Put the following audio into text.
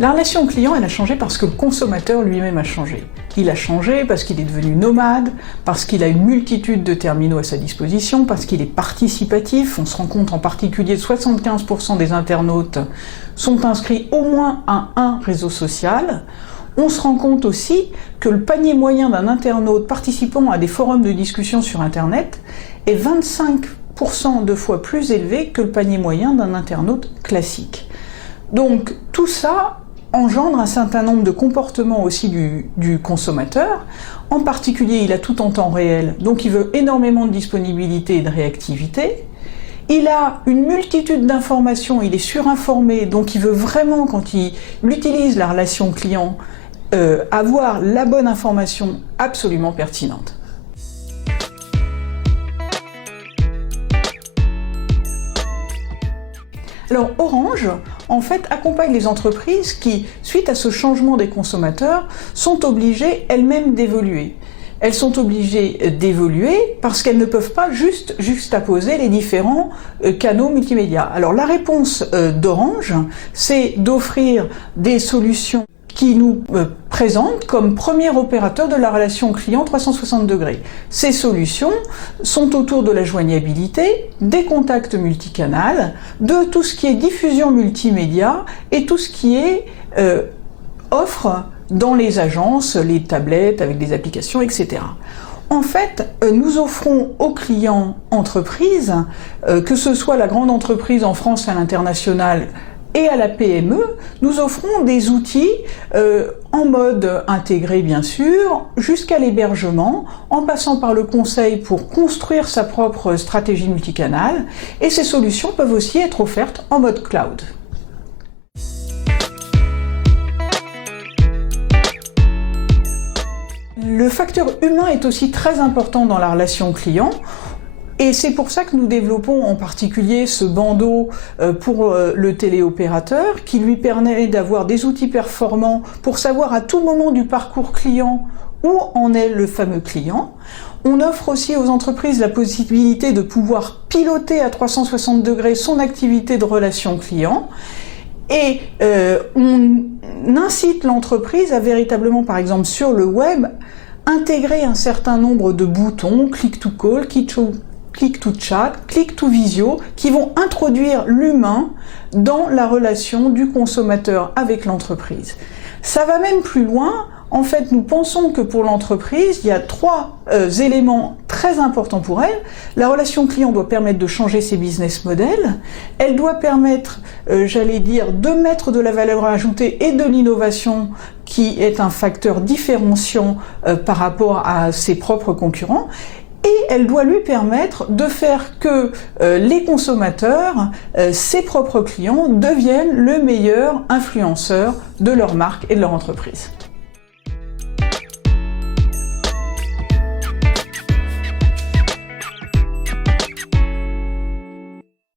La relation client, elle a changé parce que le consommateur lui-même a changé. Il a changé parce qu'il est devenu nomade, parce qu'il a une multitude de terminaux à sa disposition, parce qu'il est participatif. On se rend compte en particulier que 75% des internautes sont inscrits au moins à un réseau social. On se rend compte aussi que le panier moyen d'un internaute participant à des forums de discussion sur Internet est 25% de fois plus élevé que le panier moyen d'un internaute classique. Donc tout ça engendre un certain nombre de comportements aussi du consommateur. En particulier, il a tout en temps réel, donc il veut énormément de disponibilité et de réactivité. Il a une multitude d'informations, il est surinformé, donc il veut vraiment, quand il utilise la relation client, avoir la bonne information absolument pertinente. Alors Orange, en fait, accompagne les entreprises qui, suite à ce changement des consommateurs, sont obligées elles-mêmes d'évoluer. Elles sont obligées d'évoluer parce qu'elles ne peuvent pas juste juxtaposer les différents canaux multimédia. Alors la réponse d'Orange, c'est d'offrir des solutions qui nous présente comme premier opérateur de la relation client 360 degrés. Ces solutions sont autour de la joignabilité, des contacts multicanal, de tout ce qui est diffusion multimédia et tout ce qui est offre dans les agences, les tablettes avec des applications, etc. En fait, nous offrons aux clients entreprises, que ce soit la grande entreprise en France à l'international, et à la PME, nous offrons des outils en mode intégré bien sûr, jusqu'à l'hébergement, en passant par le conseil pour construire sa propre stratégie multicanal, et ces solutions peuvent aussi être offertes en mode cloud. Le facteur humain est aussi très important dans la relation client. Et c'est pour ça que nous développons en particulier ce bandeau pour le téléopérateur qui lui permet d'avoir des outils performants pour savoir à tout moment du parcours client où en est le fameux client. On offre aussi aux entreprises la possibilité de pouvoir piloter à 360 degrés son activité de relation client. Et on incite l'entreprise à véritablement, par exemple sur le web, intégrer un certain nombre de boutons, click to call, click to chat, click to visio, qui vont introduire l'humain dans la relation du consommateur avec l'entreprise. Ça va même plus loin. En fait, nous pensons que pour l'entreprise, il y a trois éléments très importants pour elle. La relation client doit permettre de changer ses business models. Elle doit permettre, j'allais dire, de mettre de la valeur ajoutée et de l'innovation qui est un facteur différenciant par rapport à ses propres concurrents. Et elle doit lui permettre de faire que les consommateurs, ses propres clients, deviennent le meilleur influenceur de leur marque et de leur entreprise.